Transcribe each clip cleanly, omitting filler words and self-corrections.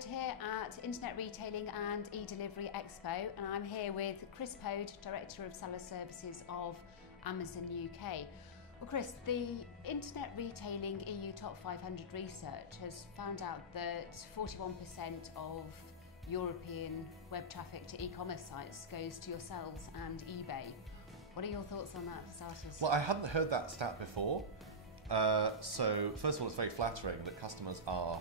Poad here at Internet Retailing and e-Delivery Expo, and I'm here with Chris Poad, Director of Seller Services of Amazon UK. Well, Chris, the Internet Retailing EU Top 500 research has found out that 41% of European web traffic to e-commerce sites goes to yourselves and eBay. What are your thoughts on that, for starters? Well, I hadn't heard that stat before. So first of all, it's very flattering that customers are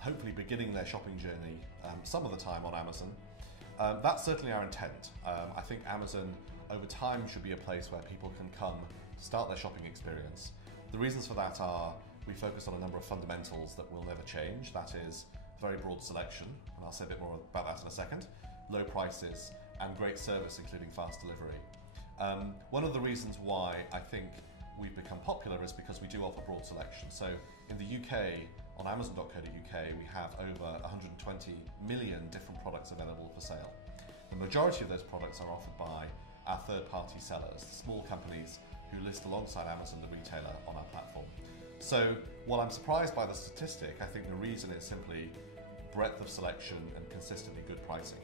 hopefully beginning their shopping journey some of the time on Amazon. That's certainly our intent. I think Amazon over time should be a place where people can come to start their shopping experience. The reasons for that are we focus on a number of fundamentals that will never change. That is very broad selection, and I'll say a bit more about that in a second, low prices and great service, including fast delivery. One of the reasons why I think we've become popular is because we do offer broad selection. So in the UK, on Amazon.co.uk, we have over 120 million different products available for sale. The majority of those products are offered by our third-party sellers, small companies who list alongside Amazon, the retailer, on our platform. So while I'm surprised by the statistic, I think the reason is simply breadth of selection and consistently good pricing.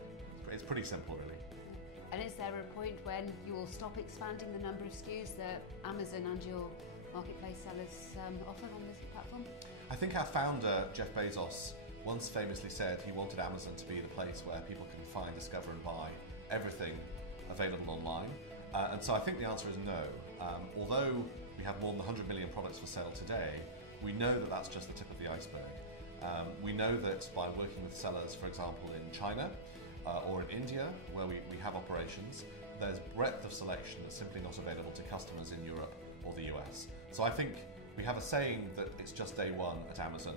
It's pretty simple, really. And is there a point when you will stop expanding the number of SKUs that Amazon and your marketplace sellers offer on this platform? I think our founder, Jeff Bezos, once famously said he wanted Amazon to be the place where people can find, discover and buy everything available online. And so I think the answer is no. Although we have more than 100 million products for sale today, we know that that's just the tip of the iceberg. We know that by working with sellers, for example, in China, or in India, where we have operations, there's breadth of selection that's simply not available to customers in Europe or the US. So I think we have a saying that it's just day one at Amazon.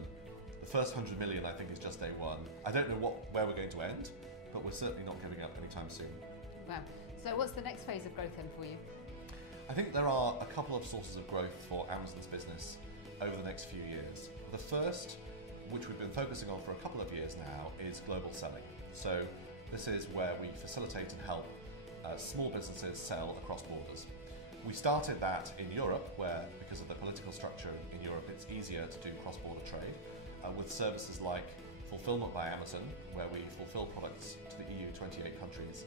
The first 100 million, I think, is just day one. I don't know where we're going to end, but we're certainly not giving up anytime soon. Wow. So what's the next phase of growth then for you? I think there are a couple of sources of growth for Amazon's business over the next few years. The first, which we've been focusing on for a couple of years now, is global selling. So this is where we facilitate and help small businesses sell across borders. We started that in Europe, where, because of the political structure in Europe, it's easier to do cross-border trade, with services like Fulfillment by Amazon, where we fulfill products to the EU 28 countries,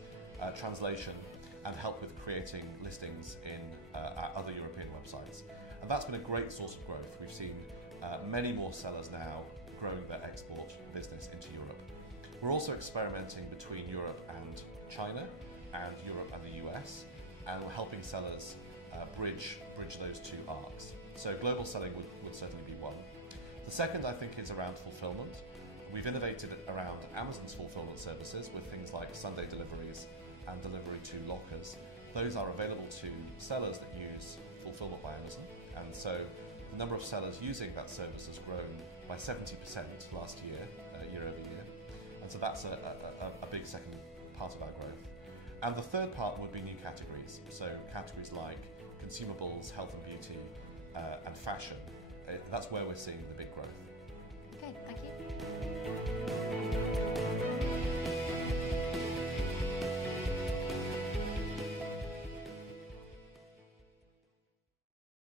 translation, and help with creating listings in our other European websites. And that's been a great source of growth. We've seen many more sellers now growing their export business into Europe. We're also experimenting between Europe and China, and Europe and the US, and we're helping sellers bridge those two arcs. So global selling would certainly be one. The second, I think, is around fulfillment. We've innovated around Amazon's fulfillment services with things like Sunday deliveries and delivery to lockers. Those are available to sellers that use Fulfillment by Amazon, and so the number of sellers using that service has grown by 70% last year, year over year. And so that's a big second part of our growth. And the third part would be new categories. So categories like consumables, health and beauty, and fashion. That's where we're seeing the big growth. Okay, thank you.